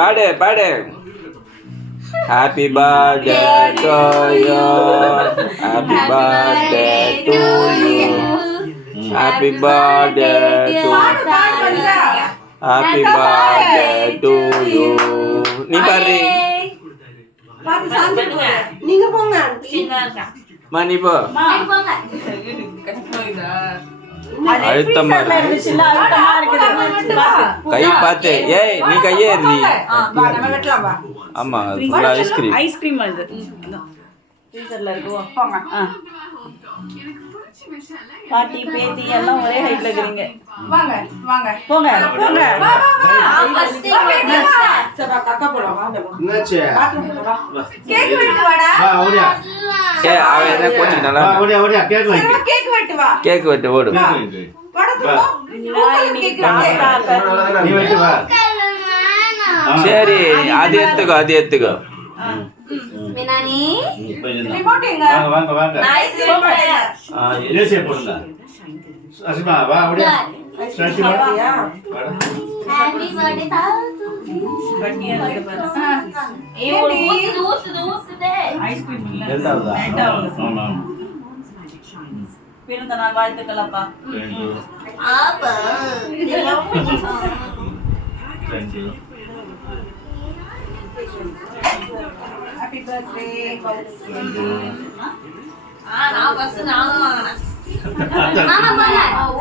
பாடு பாடு. Happy birthday to you, happy birthday to you, happy birthday to, happy birthday to you. நீ பாரு. நீங்க போங்க. மா நீ போ. அழுத்தமா இருக்கு. கை பார்த்து. ஏய் நீ கையே ஏறி. ஆமா ஃபுல்லா ஐஸ்கிரீம். ஐஸ்கிரீம் அது ஃப்ரீசர்ல இருக்கு. போங்க. பாட்டி பேத்தி எல்லாம் ஒரே ஹைட்ல இருக்கீங்க. வாங்க வாங்க போங்க போங்க. சரி கக்கா போலாம். வாங்க. என்னாச்சு? கேக் வெட்டு வாடா. வா ஓடியா. ஏய் அவ என்ன கோச்சினால? வா ஓடியா ஓடியா கேக் வை. கேக் வெட்டு வா. கேக் வெட்டு ஓடு. வாடா போ. கேக் நீ வெட்டு வா. சரி அது எடுத்துக்கோ. மினானி ரிமோட் எங்க? வாங்க வாங்க. நைஸ் போடுங்க. ஏசி போடுங்க. அசிமா வா ஓடியா. ஸ்டார்ட் வா. ஹேப்பி பர்த்டே தாத்து. கட்டியா இருக்கு பாரு. ஏ ஊத்துதே. ஐஸ்கிரீம் இல்ல. ரெண்டாவதா? ரெண்டாவது. ஆமா. பிறந்த நாள் வாழ்த்துக்கள் அப்பா. ஆப்பா. Thank you. Happy birthday. நான் ஃபர்ஸ்ட் நான் வாங்குறேன். மாமா போங்க.